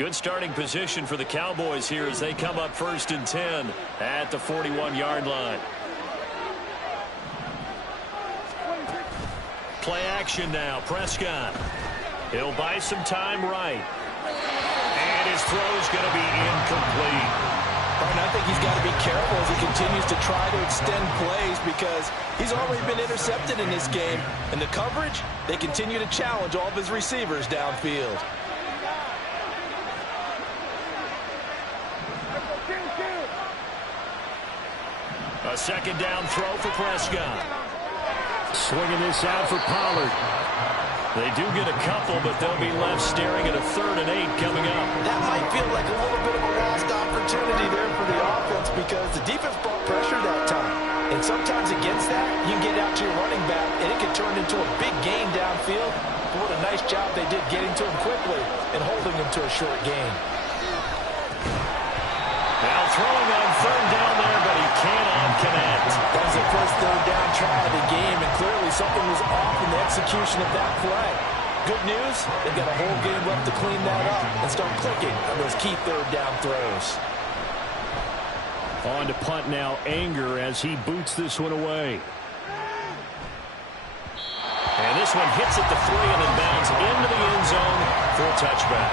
Good starting position for the Cowboys here as they come up 1st and 10 at the 41-yard line. Play action now. Prescott. He'll buy some time right. And his throw's going to be incomplete. I think he's got to be careful as he continues to try to extend plays because he's already been intercepted in this game. And the coverage, they continue to challenge all of his receivers downfield. A 2nd down throw for Prescott. Swinging this out for Pollard. They do get a couple, but they'll be left staring at a 3rd and 8 coming up. That might feel like a little bit of a lost opportunity there for the offense because the defense brought pressure that time. And sometimes against that, you can get out to your running back, and it can turn into a big gain downfield. But what a nice job they did getting to him quickly and holding him to a short gain. Now throwing on 3rd down there, but he cannot connect. That was the first 3rd down try of the game, and clearly something was off in the execution of that play. Good news, they've got a whole game left to clean that up and start clicking on those key 3rd down throws. On to punt now, Anger as he boots this one away. And this one hits at the 3 and then bounds into the end zone for a touchback.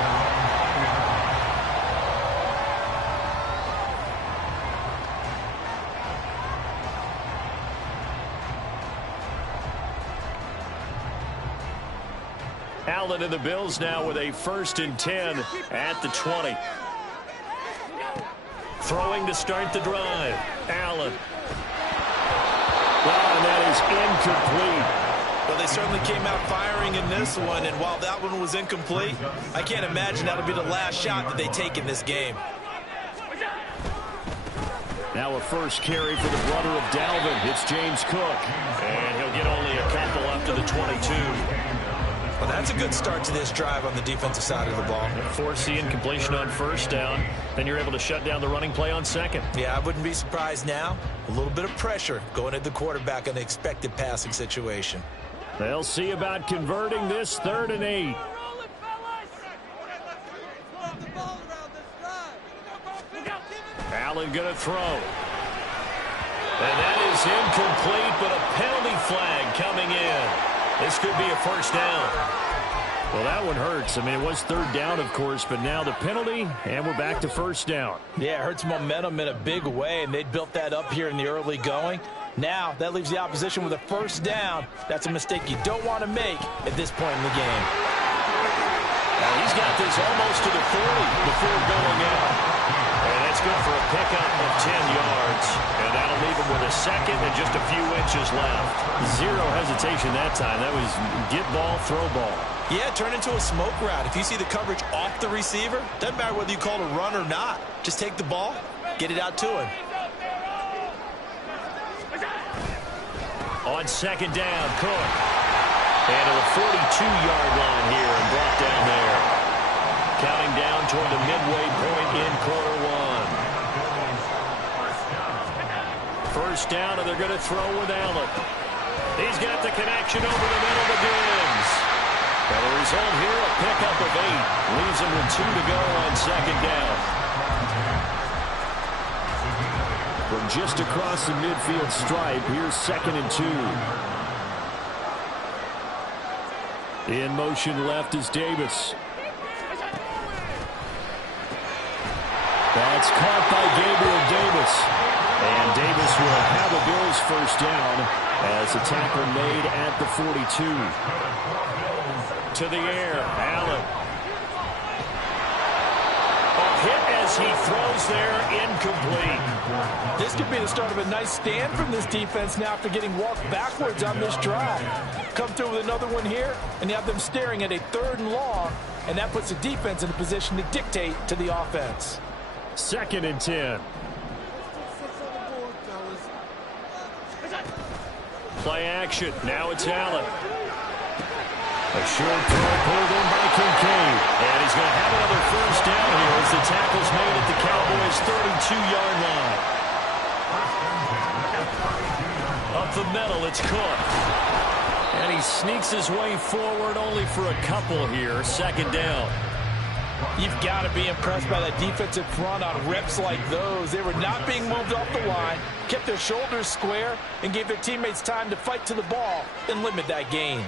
Allen and the Bills now with a 1st and 10 at the 20. Throwing to start the drive. Allen. Well, and that is incomplete. Well, they certainly came out firing in this one, and while that one was incomplete, I can't imagine that'll be the last shot that they take in this game. Now a first carry for the brother of Dalvin. It's James Cook. And he'll get only a couple up to the 22. Well, that's a good start to this drive on the defensive side of the ball. Force the incompletion on 1st down. Then you're able to shut down the running play on 2nd. Yeah, I wouldn't be surprised now. A little bit of pressure going at the quarterback in the expected passing situation. They'll see about converting this 3rd and 8. Allen going to throw. And that is incomplete, but a penalty flag coming in. This could be a 1st down. Well, that one hurts. I mean, it was 3rd down, of course, but now the penalty, and we're back to 1st down. Yeah, it hurts momentum in a big way, and they'd built that up here in the early going. Now, that leaves the opposition with a 1st down. That's a mistake you don't want to make at this point in the game. Now he's got this almost to the 40 before going out. And that's good for a pickup of 10 yards. And that'll leave him with a 2nd and just a few inches left. Zero hesitation that time. That was get ball, throw ball. Yeah, turn into a smoke route. If you see the coverage off the receiver, doesn't matter whether you call it a run or not. Just take the ball, get it out to him. On 2nd down, Cook. And to the 42-yard line here and brought down there. Counting down toward the midway point in quarter 1. 1st down, and they're going to throw with Allen. He's got the connection over the middle to Gibbs. And the result here, a pickup of 8. Leaves him with 2 to go on 2nd down. From just across the midfield stripe, here's 2nd and 2. In motion left is Davis. That's caught by Gabriel Davis. And Davis will have a Bills 1st down as a tackle made at the 42. To the air, Allen. A hit as he throws there, incomplete. This could be the start of a nice stand from this defense now after getting walked backwards on this drive. Come through with another one here, and you have them staring at a 3rd and long, and that puts the defense in a position to dictate to the offense. 2nd and 10. Play action. Now it's Allen. A short throw pulled in by Kincaid. And he's going to have another 1st down here as the tackle's made at the Cowboys' 32-yard line. Up the middle, it's Cook. And he sneaks his way forward only for a couple here. 2nd down. You've got to be impressed by that defensive front on reps like those. They were not being moved off the line, kept their shoulders square, and gave their teammates time to fight to the ball and limit that gain.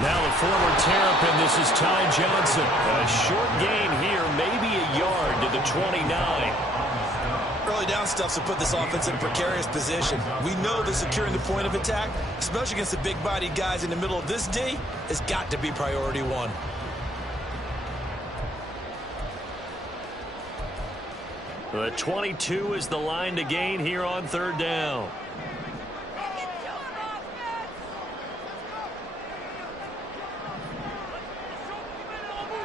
Now the former Terrapin, this is Ty Johnson. A short gain here, maybe a yard to the 29. Early down stuff to put this offense in a precarious position. We know that securing the point of attack, especially against the big-bodied guys in the middle of this D, has got to be priority one. The 22 is the line to gain here on third down.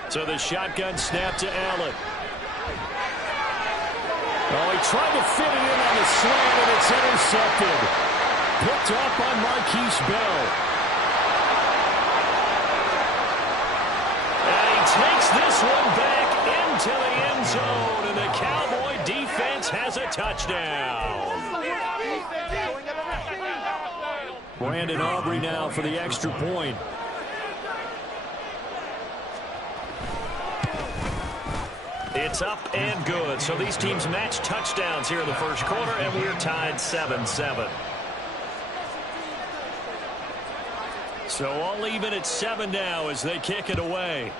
So the shotgun snap to Allen. Oh, he tried to fit it in on the slant, and it's intercepted. Picked up by Marquise Bell. And he takes this one back into the end zone, and the Cowboy defense has a touchdown. Brandon Aubrey now for the extra point. It's up and good. So these teams match touchdowns here in the first quarter, and we're tied 7-7. So all even at 7 now as they kick it away.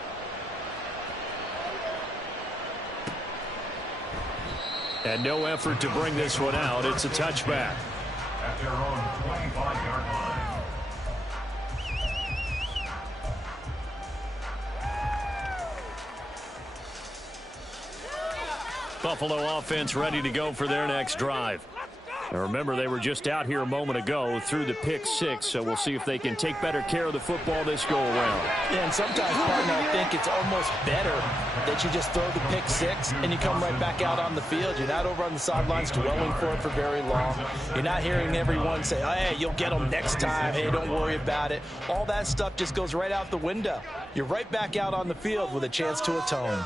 And no effort to bring this one out. It's a touchback. At their own 25-yard line. Buffalo offense ready to go for their next drive. Now remember, they were just out here a moment ago through the pick 6, so we'll see if they can take better care of the football this go-around. Yeah, and sometimes, partner, I think it's almost better that you just throw the pick 6 and you come right back out on the field. You're not over on the sidelines dwelling for it for very long. You're not hearing everyone say, oh, hey, you'll get them next time. Hey, don't worry about it. All that stuff just goes right out the window. You're right back out on the field with a chance to atone.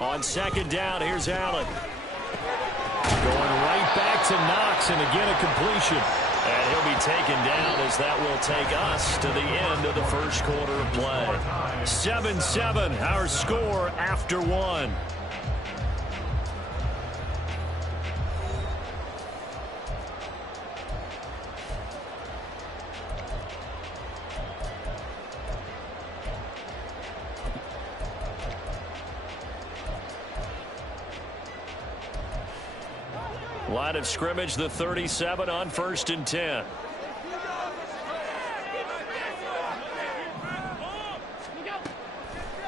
On second down, here's Allen. Going right back to Knox, and again a completion. And he'll be taken down as that will take us to the end of the first quarter of play. 7-7, our score after 1. Line of scrimmage, the 37 on 1st and 10.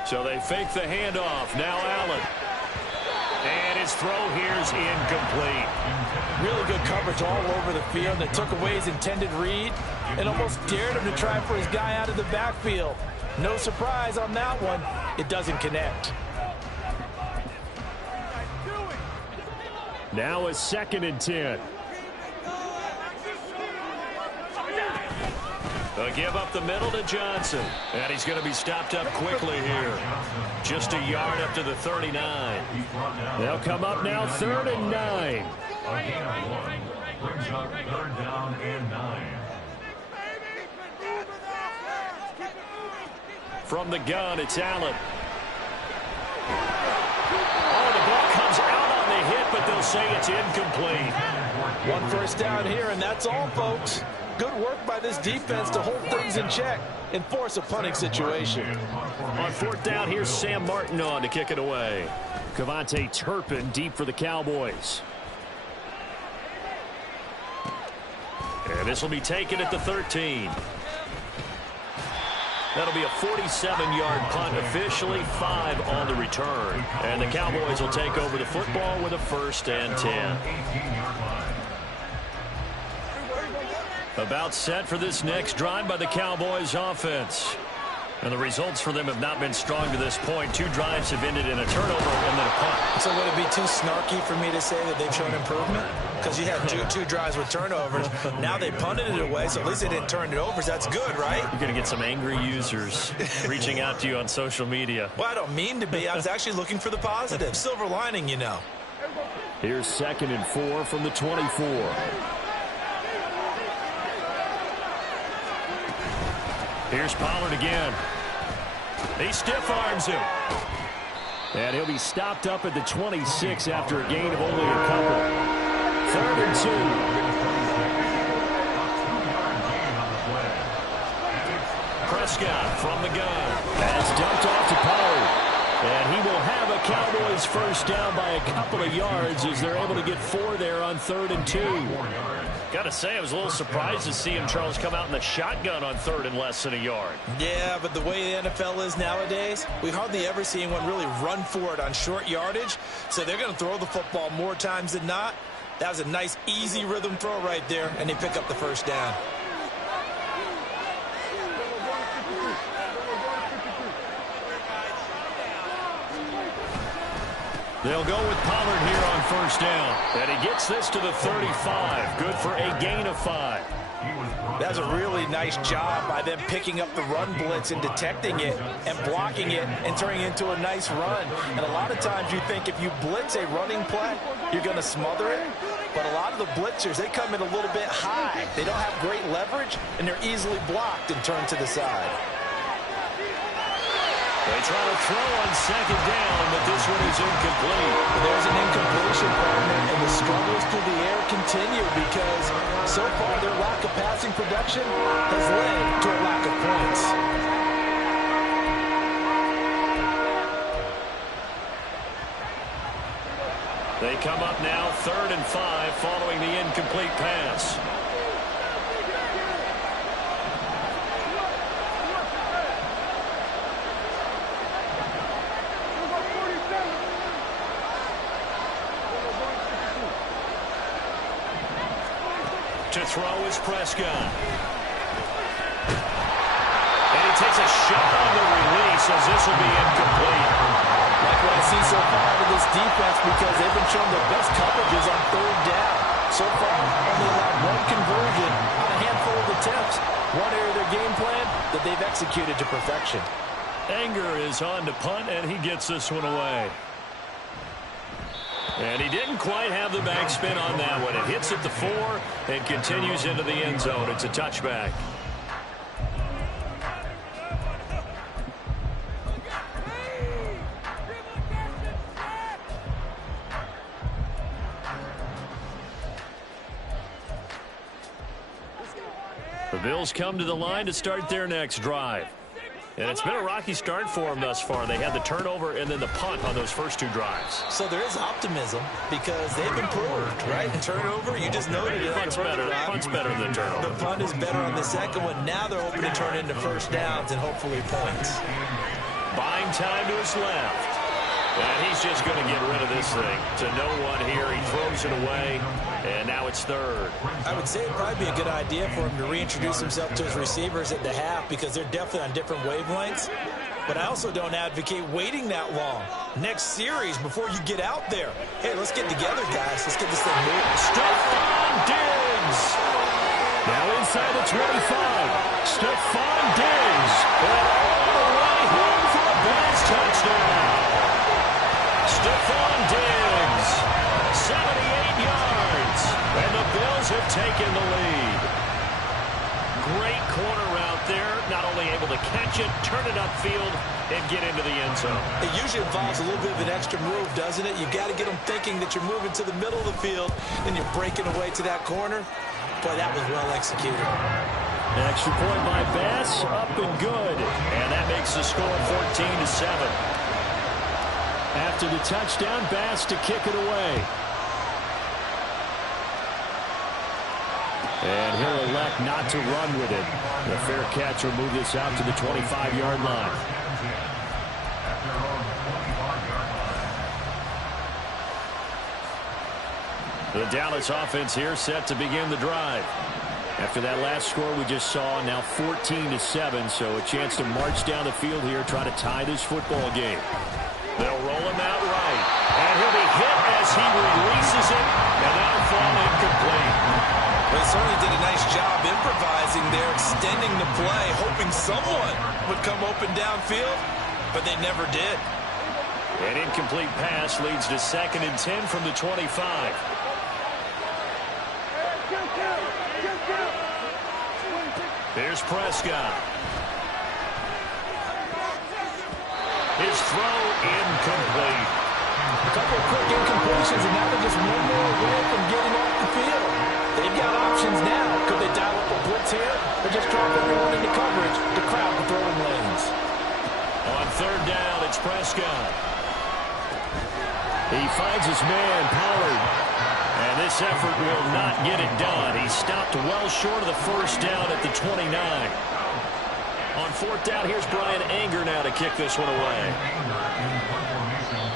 So they fake the handoff. Now Allen. And his throw here's incomplete. Really good coverage all over the field. That took away his intended read and almost dared him to try for his guy out of the backfield. No surprise on that one. It doesn't connect. Now a 2nd and 10. A give up the middle to Johnson. And he's going to be stopped up quickly here. Just a yard up to the 39. They'll come up now 3rd and 9. A gain of 1 brings up 3rd down and 9. From the gun, it's Allen. Oh, the ball comes out on the hit, but they'll say it's incomplete. 1 first down here, and that's all, folks. Good work by this defense to hold things in check and force a punting situation. On 4th down, here's Sam Martin on to kick it away. Kevontae Turpin deep for the Cowboys. And this will be taken at the 13. That'll be a 47-yard punt, officially 5 on the return. And the Cowboys will take over the football with a 1st and 10. About set for this next drive by the Cowboys offense. And the results for them have not been strong to this point. 2 drives have ended in a turnover and then a punt. So would it be too snarky for me to say that they've shown improvement? Because you had two drives with turnovers. Now they punted it away, so at least they didn't turn it over. So that's good, right? You're going to get some angry users reaching out to you on social media. Well, I don't mean to be. I was actually looking for the positive. Silver lining, you know. Here's 2nd and 4 from the 24. Here's Pollard again. He stiff arms him. And he'll be stopped up at the 26 after a gain of only a couple. 3rd and 2. Prescott from the gun. That's dumped off to Pollard. And he will have a Cowboys first down by a couple of yards as they're able to get 4 there on 3rd and 2. Got to say, I was a little surprised to see him, Charles, come out in the shotgun on 3rd and less than a yard. Yeah, but the way the NFL is nowadays, we hardly ever see anyone really run for it on short yardage. So they're going to throw the football more times than not. That was a nice, easy rhythm throw right there, and they pick up the first down. They'll go with Pollard here on first down. And he gets this to the 35. Good for a gain of 5. That's a really nice job by them picking up the run blitz and detecting it and blocking it and turning it into a nice run. And a lot of times you think if you blitz a running play, you're going to smother it. But a lot of the blitzers, they come in a little bit high. They don't have great leverage, and they're easily blocked and turned to the side. They try to throw on 2nd down, but this one is incomplete. There's an incompletion, partner, and the struggles through the air continue because so far their lack of passing production has led to a lack of points. They come up now 3rd and 5 following the incomplete pass. To throw is Prescott. And he takes a shot on the release as this will be incomplete. Like what I see so far out of this defense because they've been shown their best coverages on 3rd down. So far, only allowed 1 conversion on a handful of attempts. One area of their game plan that they've executed to perfection. Anger is on to punt, and he gets this one away. And he didn't quite have the backspin on that one. It hits at the 4 and continues into the end zone. It's a touchback. The Bills come to the line to start their next drive. And it's been a rocky start for them thus far. They had the turnover and then the punt on those first 2 drives. So there is optimism because they've improved, right? The turnover, you just noted it. Punt's better than the turnover. The punt is better on the second one. Now they're hoping to turn into first downs and hopefully points. Buying time to his left. And he's just going to get rid of this thing. To no one here. He throws it away. And now it's 3rd. I would say it'd probably be a good idea for him to reintroduce himself to his receivers at the half because they're definitely on different wavelengths. But I also don't advocate waiting that long. Next series, before you get out there. Hey, let's get together, guys. Let's get this thing moving. Stephon Diggs. Now inside the 25. Stephon Diggs. And all the way home for a Bears touchdown. Stephon Diggs. 78 yards. And the Bills have taken the lead. Great corner route there. Not only able to catch it, turn it upfield, and get into the end zone. It usually involves a little bit of an extra move, doesn't it? You've got to get them thinking that you're moving to the middle of the field, and you're breaking away to that corner. Boy, that was well executed. Extra point by Bass, up and good. And that makes the score 14-7. After the touchdown, Bass to kick it away. And he'll elect not to run with it. The fair catch will move this out to the 25-yard line. The Dallas offense here set to begin the drive. After that last score we just saw, now 14-7, so a chance to march down the field here, try to tie this football game. They'll roll him out right. And he'll be hit as he releases it, and that'll fall incomplete. They certainly did a nice job improvising there, extending the play, hoping someone would come open downfield, but they never did. An incomplete pass leads to 2nd and 10 from the 25. Here's Prescott. His throw incomplete. A couple of quick incompletions, and now they're just one more away from getting off the field. They've got options now. Could they dial up a blitz here? Or just drop everyone into coverage to crowd the throwing lanes? On third down, it's Prescott. He finds his man, Pollard. And this effort will not get it done. He stopped well short of the first down at the 29. On fourth down, here's Bryan Anger now to kick this one away.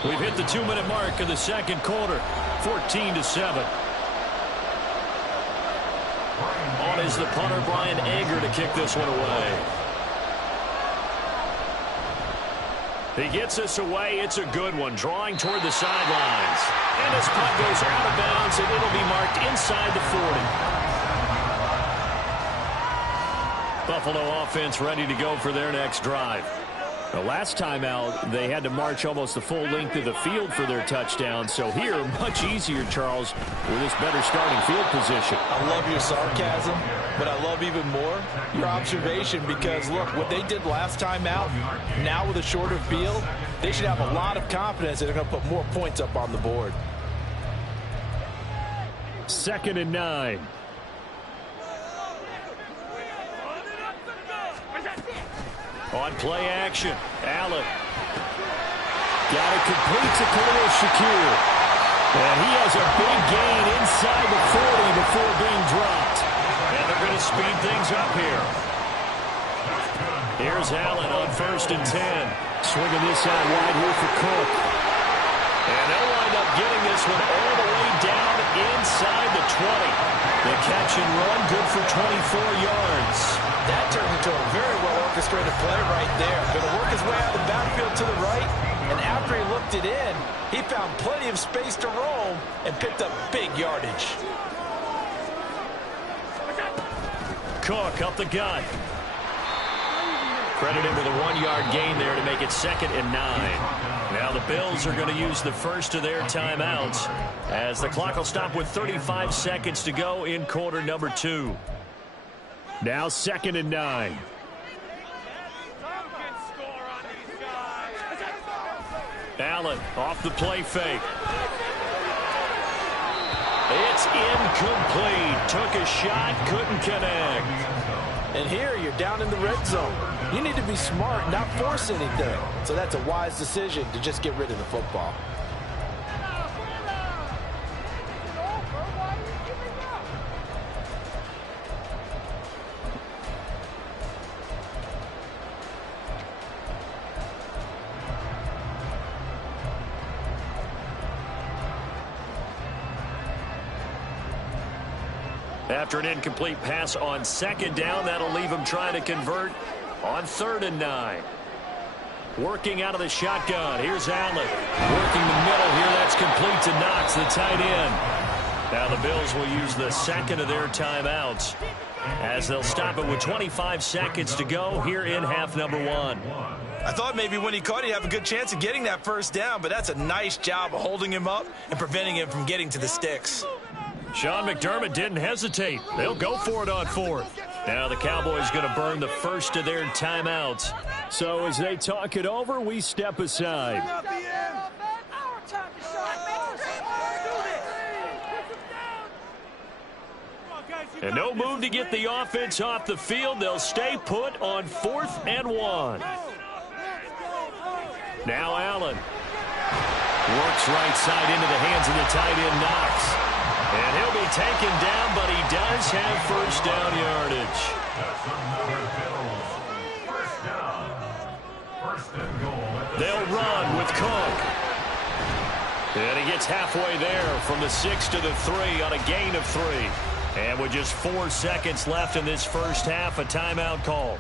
We've hit the 2-minute mark of the second quarter, 14-7. On is the punter, Bryan Anger, to kick this one away. He gets this away. It's a good one, drawing toward the sidelines. And this punt goes out of bounds, and it'll be marked inside the 40. Buffalo offense ready to go for their next drive. The last time out, they had to march almost the full length of the field for their touchdown. So here, much easier, Charles, with this better starting field position. I love your sarcasm, but I love even more your observation because, look, what they did last time out, now with a shorter field, they should have a lot of confidence that they're going to put more points up on the board. 2nd and 9. On play action, Allen. Got it complete to Khalil Shakir. And he has a big gain inside the 40 before being dropped. And they're going to speed things up here. Here's Allen on 1st and 10. Swinging this out wide here for Cook. And they'll wind up getting this one all the way down inside the 20. The catch and run, good for 24 yards. That turned into a very well-orchestrated play right there. Going to work his way out of the backfield to the right, and after he looked it in, he found plenty of space to roam and picked up big yardage. Cook up the gut. Credit him with a 1-yard gain there to make it 2nd and 9. Now the Bills are going to use the first of their timeouts as the clock will stop with 35 seconds to go in quarter number 2. Now 2nd and 9. Allen off the play fake. It's incomplete. Took a shot, couldn't connect. And here you're down in the red zone. You need to be smart, not force anything. So that's a wise decision to just get rid of the football. After an incomplete pass on 2nd down, that'll leave him trying to convert on 3rd and 9. Working out of the shotgun. Here's Allen. Working the middle here. That's complete to Knox, the tight end. Now the Bills will use the 2nd of their timeouts as they'll stop it with 25 seconds to go here in half number 1. I thought maybe when he caught it, he'd have a good chance of getting that first down, but that's a nice job of holding him up and preventing him from getting to the sticks. Sean McDermott didn't hesitate. They'll go for it on 4th. Now the Cowboys going to burn the first of their timeouts. So as they talk it over, we step aside. And no move to get the offense off the field. They'll stay put on 4th and 1. Now Allen works right side into the hands of the tight end Knox. And he'll be taken down, but he does have first down yardage. They'll run with Cook. And he gets halfway there from the 6 to the 3 on a gain of 3. And with just 4 seconds left in this first half, a timeout call.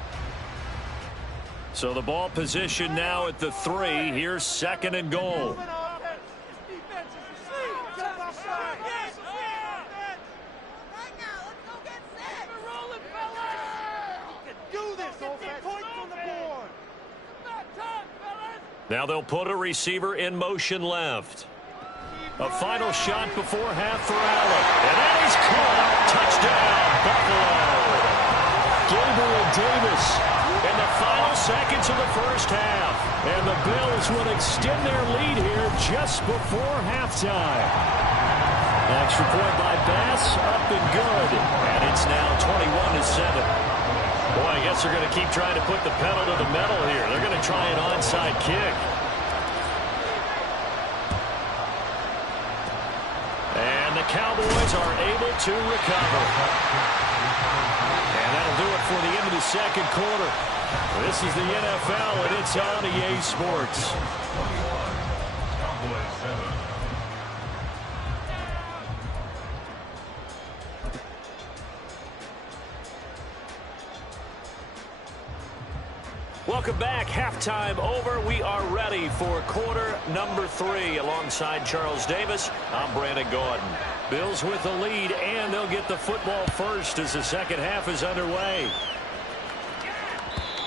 So the ball position now at the 3. Here's 2nd and goal. Now they'll put a receiver in motion left. A final shot before half for Allen. And that is caught. Touchdown, Buffalo. Gabriel Davis. In the final seconds of the first half. And the Bills will extend their lead here just before halftime. Extra point by Bass, up and good. And it's now 21-7. Boy, I guess they're going to keep trying to put the pedal to the metal here. They're going to try an onside kick. And the Cowboys are able to recover. And that'll do it for the end of the second quarter. This is the NFL, and it's on EA Sports. Cowboys 7. Welcome back. Halftime over. We are ready for quarter number 3. Alongside Charles Davis, I'm Brandon Gaudin. Bills with the lead, and they'll get the football first as the second half is underway.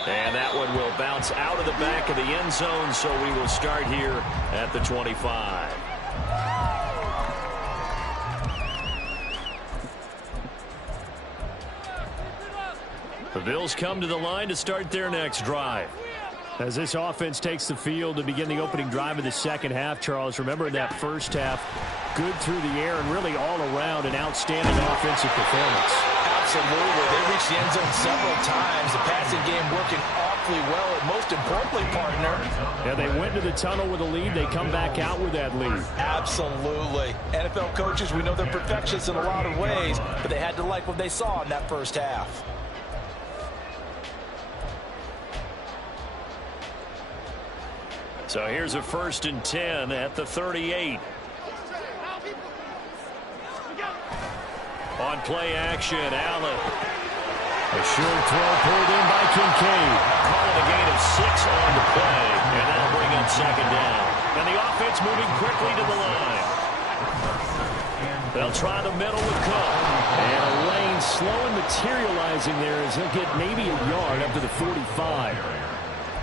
And that one will bounce out of the back of the end zone, so we will start here at the 25. The Bills come to the line to start their next drive. As this offense takes the field to begin the opening drive of the second half, Charles, remember that first half, good through the air and really all around an outstanding offensive performance. Absolutely. They reached the end zone several times. The passing game working awfully well. And most importantly, partner. Yeah, they went to the tunnel with a lead. They come back out with that lead. Absolutely. NFL coaches, we know they're perfectionists in a lot of ways, but they had to like what they saw in that first half. So here's a 1st and 10 at the 38. On play action, Allen. A short throw pulled in by Kincaid. Calling a gain of 6 on the play, and that'll bring up second down. And the offense moving quickly to the line. They'll try the middle with Cook. And a lane slow and materializing there as he'll get maybe a yard up to the 45.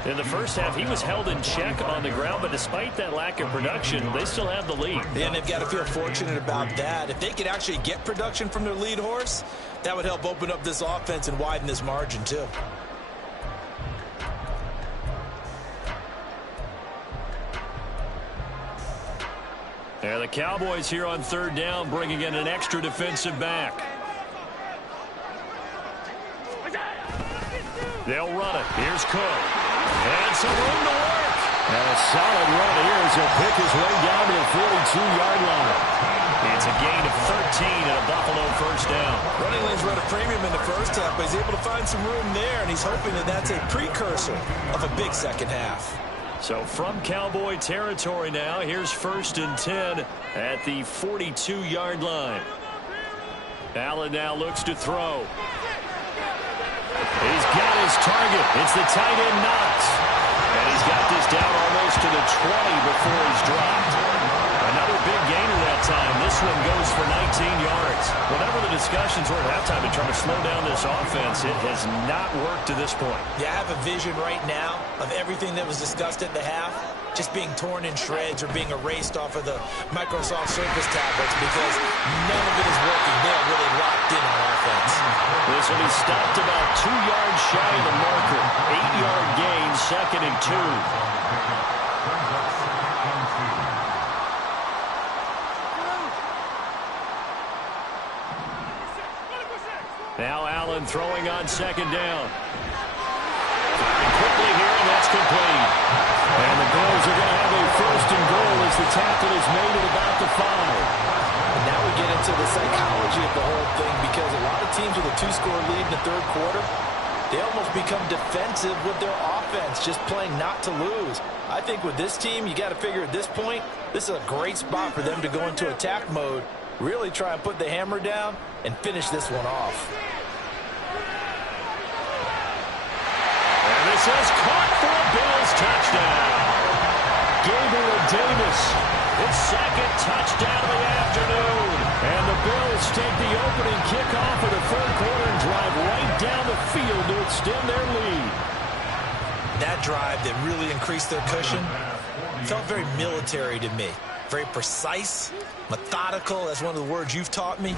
In the first half, he was held in check on the ground, but despite that lack of production, they still have the lead. Yeah, and they've got to feel fortunate about that. If they could actually get production from their lead horse, that would help open up this offense and widen this margin, too. And the Cowboys here on 3rd down, bringing in an extra defensive back. They'll run it. Here's Cook. And some room to work. And a solid run here as he'll pick his way down to the 42-yard line. It's a gain of 13 and a Buffalo 1st down. Running lanes run a premium in the first half, but he's able to find some room there, and he's hoping that that's a precursor of a big second half. So from Cowboy territory now, here's 1st and 10 at the 42-yard line. Allen now looks to throw. He's got his target. It's the tight end Knox. And he's got this down almost to the 20 before he's dropped. Another big gainer that time. This one goes for 19 yards. Whatever the discussions were at halftime to try to slow down this offense, it has not worked to this point. Yeah, I have a vision right now of everything that was discussed at the half just being torn in shreds or being erased off of the Microsoft Surface tablets because none of it is working. They're really locked in on offense. This will be stopped about 2 yards shy of the marker. 8-yard gain, 2nd and 2. Now Allen throwing on 2nd down. Firing quickly here, and that's complete. And the Bills are going to have a 1st and goal as the tackle is made at about the 5. And now we get into the psychology of the whole thing because a lot of teams with a 2-score lead in the 3rd quarter, they almost become defensive with their offense, just playing not to lose. I think with this team, you got to figure at this point, this is a great spot for them to go into attack mode, really try and put the hammer down and finish this one off. And this is caught for a Bills touchdown. Gabriel Davis, His 2nd touchdown of the afternoon. and the Bills take the opening kickoff of the 3rd quarter and drive right down the field to extend their lead. That drive that really increased their cushion felt very military to me. Very precise, methodical. That's one of the words you've taught me.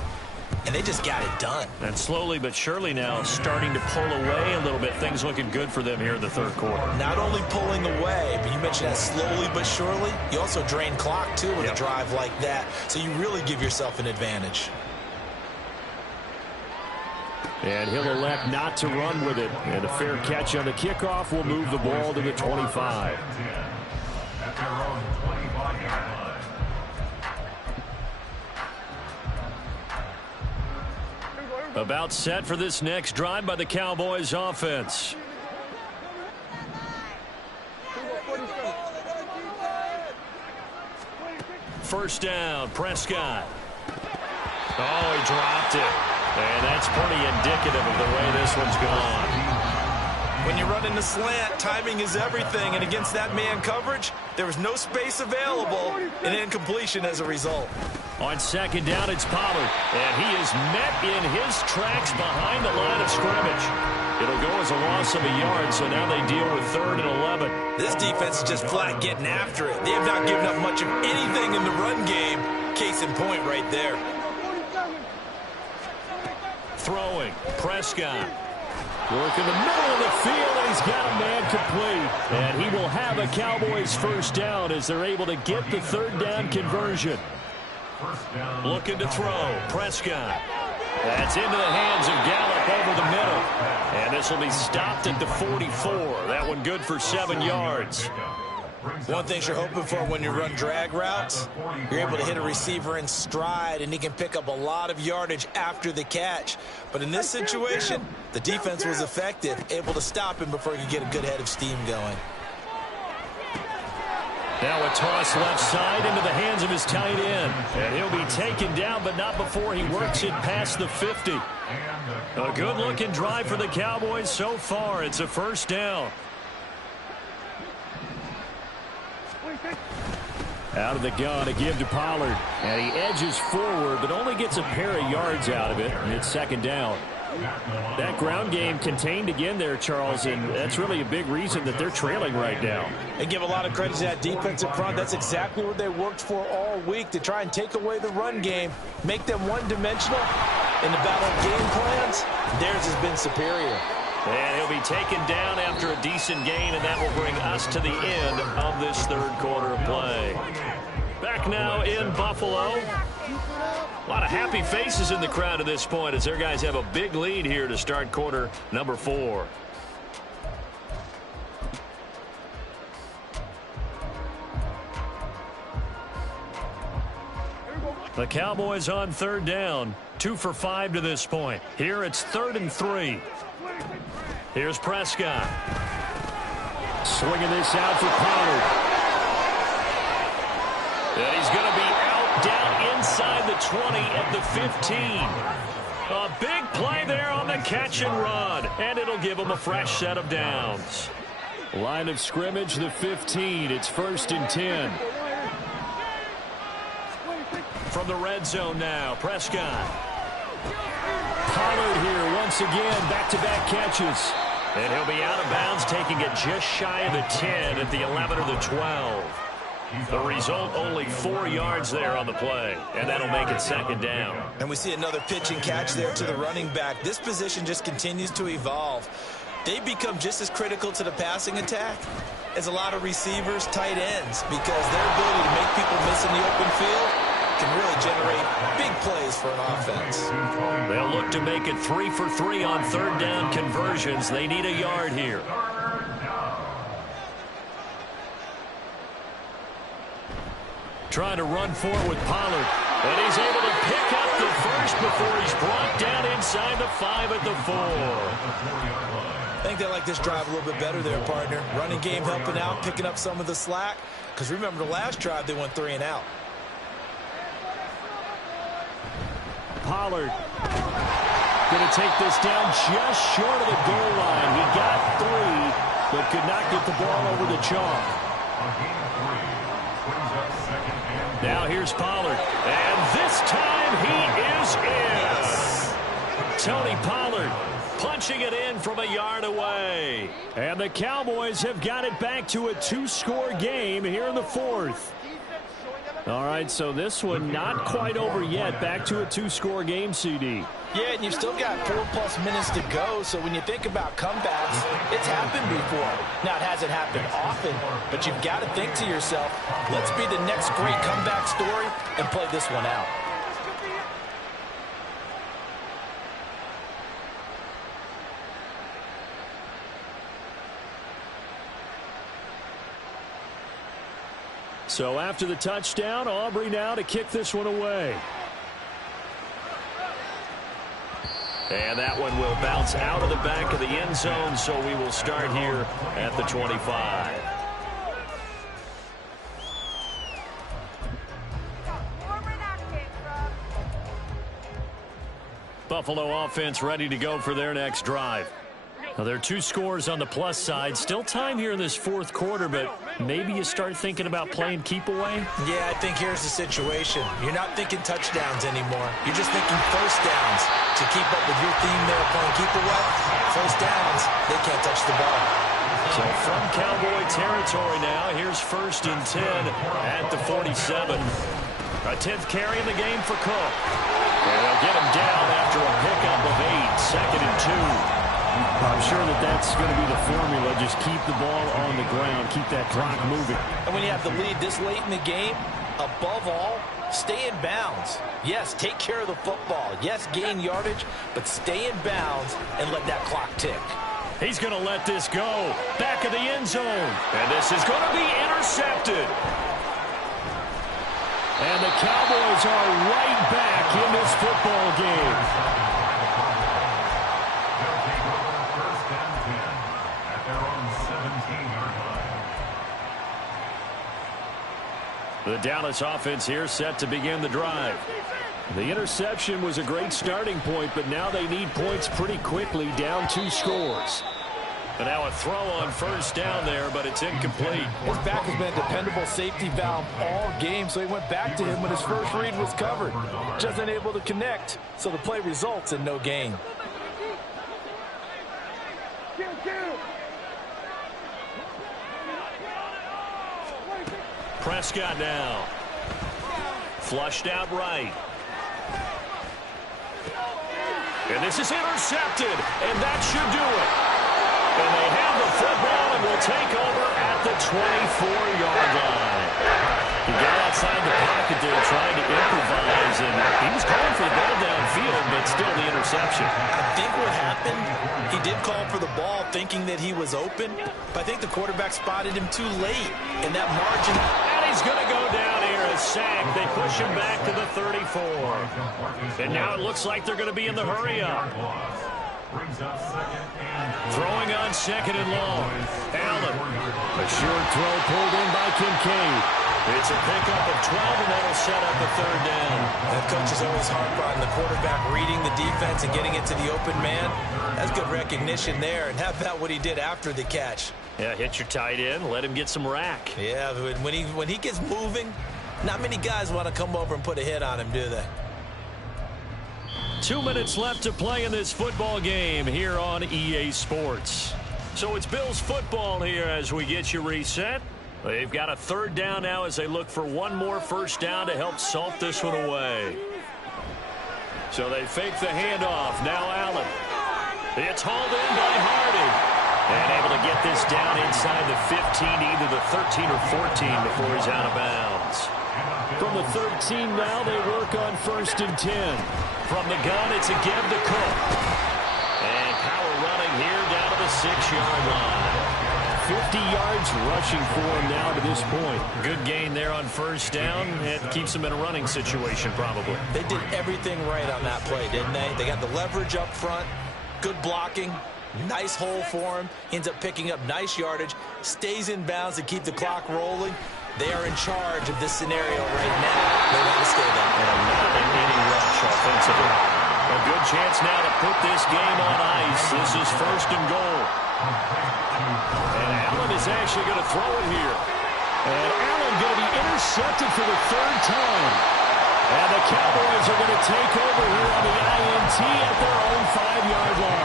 and they just got it done. And slowly but surely now starting to pull away a little bit. Things looking good for them here in the third quarter. Not only pulling away, but you mentioned that slowly but surely. You also drain clock, too, with a drive like that. So you really give yourself an advantage. And he'll elect not to run with it. And a fair catch on the kickoff will move the ball to the 25. About set for this next drive by the Cowboys offense. First down, Prescott. Oh, he dropped it. And that's pretty indicative of the way this one's gone. When you're running the slant, timing is everything. And against that man coverage, there was no space available, and incompletion as a result. On second down, it's Pollard. And he is met in his tracks behind the line of scrimmage. It'll go as a loss of a yard, so now they deal with 3rd and 11. This defense is just flat getting after it. They have not given up much of anything in the run game. Case in point right there. Throwing, Prescott. Work in the middle of the field, and he's got a man complete. And he will have a Cowboys first down as they're able to get the 3rd down conversion. Looking to throw, Prescott. That's into the hands of Gallup over the middle. And this will be stopped at the 44. That one good for 7 yards. One thing you're hoping for when you run drag routes, you're able to hit a receiver in stride, and he can pick up a lot of yardage after the catch. But in this situation, the defense was effective, able to stop him before he could get a good head of steam going. Now a toss left side into the hands of his tight end. And he'll be taken down, but not before he works it past the 50. A good-looking drive for the Cowboys so far. It's a first down. Out of the gun, a give to Pollard. And he edges forward, but only gets a pair of yards out of it. And it's second down. That ground game contained again there, Charles, and that's really a big reason that they're trailing right now. They give a lot of credit to that defensive front. That's exactly what they worked for all week, to try and take away the run game, make them one-dimensional. In the battle of game plans, theirs has been superior. And he'll be taken down after a decent gain, and that will bring us to the end of this third quarter of play. Back now in Buffalo. A lot of happy faces in the crowd at this point as their guys have a big lead here to start quarter number 4. The Cowboys on 3rd down. 2 for 5 to this point. Here it's 3rd and 3. Here's Prescott. Swinging this out for Pollard. And he's going to be out down inside the 20 at the 15. A big play there on the catch and run. And it'll give him a fresh set of downs. Line of scrimmage, the 15. It's 1st and 10. From the red zone now, Prescott. Pollard here once again, back-to-back catches. And he'll be out of bounds, taking it just shy of the 10 at the 11 or the 12. The result, only 4 yards there on the play, and that'll make it second down. And we see another pitch and catch there to the running back. This position just continues to evolve. They become just as critical to the passing attack as a lot of receivers, tight ends, because their ability to make people miss in the open field can really generate big plays for an offense. They'll look to make it 3 for 3 on 3rd down conversions. They need a yard here. Trying to run forward with Pollard. And he's able to pick up the first before he's brought down inside the 5 at the 4. I think they like this drive a little bit better there, partner. Running game helping out, picking up some of the slack. Because remember the last drive, they went 3 and out. Pollard going to take this down just short of the goal line. He got 3, but could not get the ball over the chalk. Now here's Pollard, and this time he is in. Tony Pollard punching it in from a yard away. And the Cowboys have got it back to a 2-score game here in the 4th. All right, so this one not quite over yet. Back to a 2-score game, CD. Yeah, and you've still got 4+ minutes to go, so when you think about comebacks, it's happened before. Now, it hasn't happened often, but you've got to think to yourself, let's be the next great comeback story and play this one out. So after the touchdown, Aubrey now to kick this one away. And that one will bounce out of the back of the end zone, so we will start here at the 25. Buffalo offense ready to go for their next drive. Well, there are 2 scores on the plus side. Still time here in this fourth quarter, but maybe you start thinking about playing keep away? Yeah, I think here's the situation. You're not thinking touchdowns anymore. You're just thinking first downs. To keep up with your theme there playing keep away, first downs, they can't touch the ball. So from Cowboy territory now, here's 1st and 10 at the 47. A 10th carry in the game for Cook. And they'll get him down after a pickup of 8, 2nd and 2. I'm sure that's going to be the formula. Just keep the ball on the ground. Keep that clock moving. And when you have the lead this late in the game, above all, stay in bounds. Yes, take care of the football. Yes, gain yardage, but stay in bounds and let that clock tick. He's going to let this go. Back of the end zone. And this is going to be intercepted. And the Cowboys are right back in this football game. The Dallas offense here set to begin the drive. The interception was a great starting point, but now they need points pretty quickly, down 2 scores. And now a throw on 1st down there, but it's incomplete. His back has been a dependable safety valve all game, so he went back to him when his first read was covered. Just unable to connect, so the play results in no gain. Prescott now. Flushed out right. And this is intercepted, and that should do it. And they have the football and will take over at the 24-yard line. He got outside the pocket there trying to improvise, and he was calling for the ball downfield, but still the interception. I think what happened, he did call for the ball thinking that he was open, but I think the quarterback spotted him too late, and that margin... And he's going to go down here as sacked. They push him back to the 34. And now it looks like they're going to be in the hurry-up. Throwing on 2nd and long. Allen. A short throw pulled in by Kincaid. It's a pickup of 12, and that'll set up the 3rd down. The coach is always harp on the quarterback reading the defense and getting it to the open man. That's good recognition there. And how about what he did after the catch? Yeah, hit your tight end, let him get some rack. Yeah, when he gets moving, not many guys want to come over and put a hit on him, do they? 2 minutes left to play in this football game here on EA Sports. So it's Bills football here as we get you reset. They've got a 3rd down now as they look for one more 1st down to help salt this one away. So they fake the handoff. Now Allen. It's hauled in by Hardy. And able to get this down inside the 15, either the 13 or 14 before he's out of bounds. From the 13 now, they work on 1st and 10. From the gun, it's a give to Cook. And power running here down to the 6-yard line. 50 yards rushing for him now to this point. Good gain there on 1st down. It keeps him in a running situation probably. They did everything right on that play, didn't they? They got the leverage up front, good blocking. Nice hole for him. Ends up picking up nice yardage. Stays in bounds to keep the clock rolling. They are in charge of this scenario right now. They want to stay there. And not in any rush offensively. A good chance now to put this game on ice. This is 1st and goal. And Allen is actually going to throw it here. And Allen going to be intercepted for the 3rd time. And the Cowboys are going to take over here on the INT at their own 5-yard line.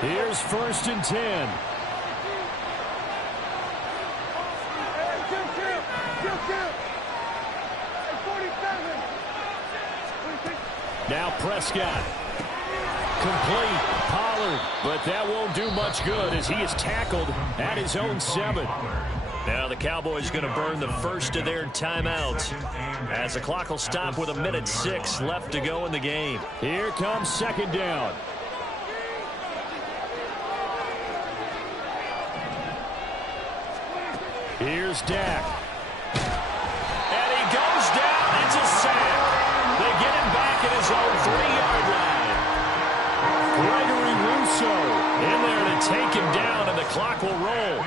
Here's 1st and 10. Now Prescott. Complete. Pollard. But that won't do much good as he is tackled at his own 7. Now the Cowboys going to burn the first of their timeouts as the clock will stop with 1:06 left to go in the game. Here comes second down. Here's Dak. And he goes down. It's a sack. They get him back at his own 3-yard line. Gregory Rousseau in there to take him down, and the clock will roll.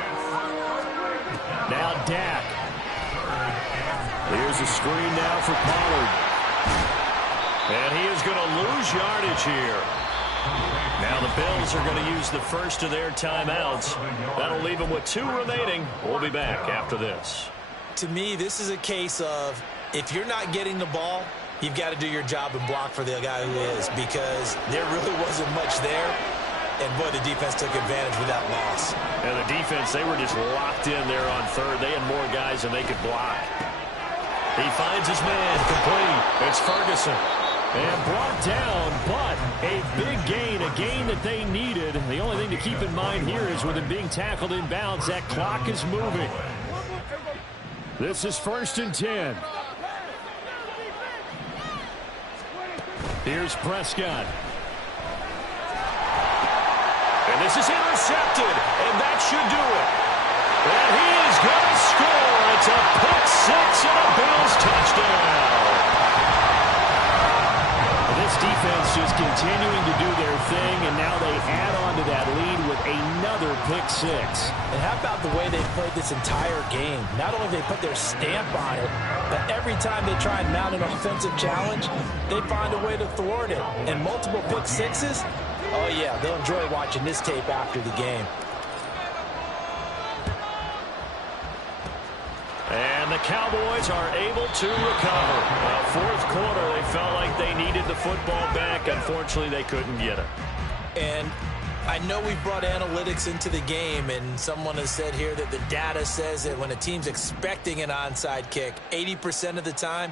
Now Dak. Here's a screen now for Pollard. And he is going to lose yardage here. Now the Bills are going to use the first of their timeouts. That'll leave them with 2 remaining. We'll be back after this. To me, this is a case of if you're not getting the ball, you've got to do your job and block for the guy who is, because there really wasn't much there. And, boy, the defense took advantage with that loss. And the defense, they were just locked in there on third. They had more guys than they could block. He finds his man, complete. It's Ferguson. And brought down, but a big gain, a gain that they needed. The only thing to keep in mind here is with him being tackled in bounds, that clock is moving. This is 1st and 10. Here's Prescott. And this is intercepted, and that should do it. And he is going to score. It's a pick 6 and a Bills touchdown. This defense just continuing to do their thing, and now they add on to that lead with another pick 6. And how about the way they played this entire game? Not only they put their stamp on it, but every time they try and mount an offensive challenge, they find a way to thwart it. And multiple pick 6s, oh yeah, they'll enjoy watching this tape after the game. And the Cowboys are able to recover. Fourth quarter, they felt like they needed the football back. Unfortunately, they couldn't get it. And I know we brought analytics into the game, and someone has said here that the data says that when a team's expecting an onside kick, 80% of the time,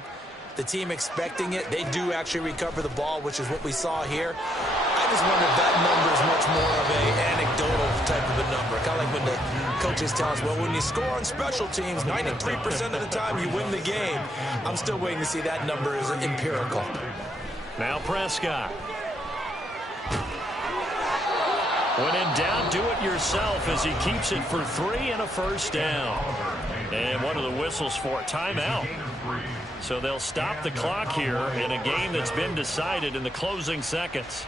the team expecting it, they do actually recover the ball, which is what we saw here. I just wonder if that number is much more of an anecdotal type of a number. Kind of like when the coaches tell us, well, when you score on special teams, 93% of the time you win the game. I'm still waiting to see that number is empirical. Now Prescott. When in doubt, do it yourself as he keeps it for 3 and a first down. And one of the whistles for a timeout. So they'll stop the clock here in a game that's been decided in the closing seconds.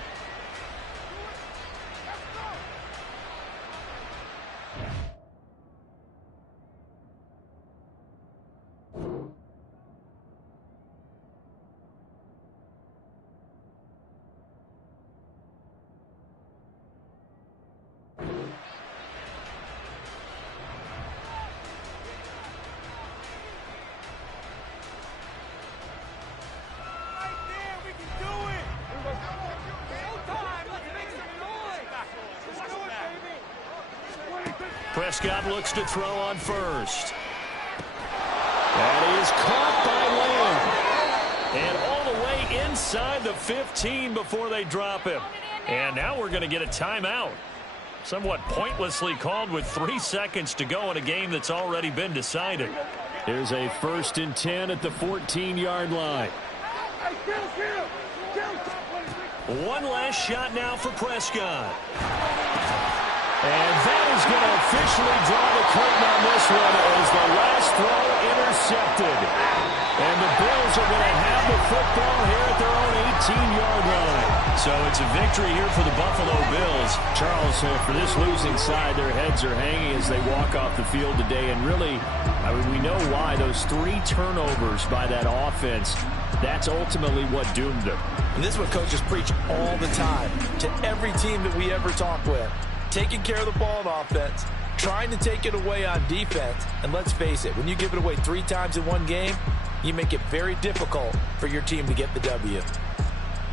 Prescott looks to throw on first. That is caught by Lamb. And all the way inside the 15 before they drop him. And now we're going to get a timeout. Somewhat pointlessly called with 3 seconds to go in a game that's already been decided. Here's a 1st and 10 at the 14-yard line. One last shot now for Prescott. And that is going to officially draw the curtain on this one as the last throw intercepted. And the Bills are going to have the football here at their own 18-yard line. So it's a victory here for the Buffalo Bills. Charles, for this losing side, their heads are hanging as they walk off the field today. And really, I mean, we know why. Those 3 turnovers by that offense, that's ultimately what doomed them. And this is what coaches preach all the time to every team that we ever talk with. Taking care of the ball on offense, trying to take it away on defense. And let's face it, when you give it away 3 times in one game, you make it very difficult for your team to get the W.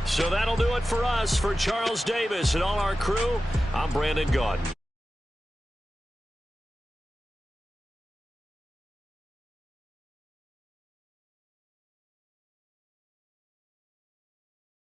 So that'll do it for us. For Charles Davis and all our crew, I'm Brandon Gaudin.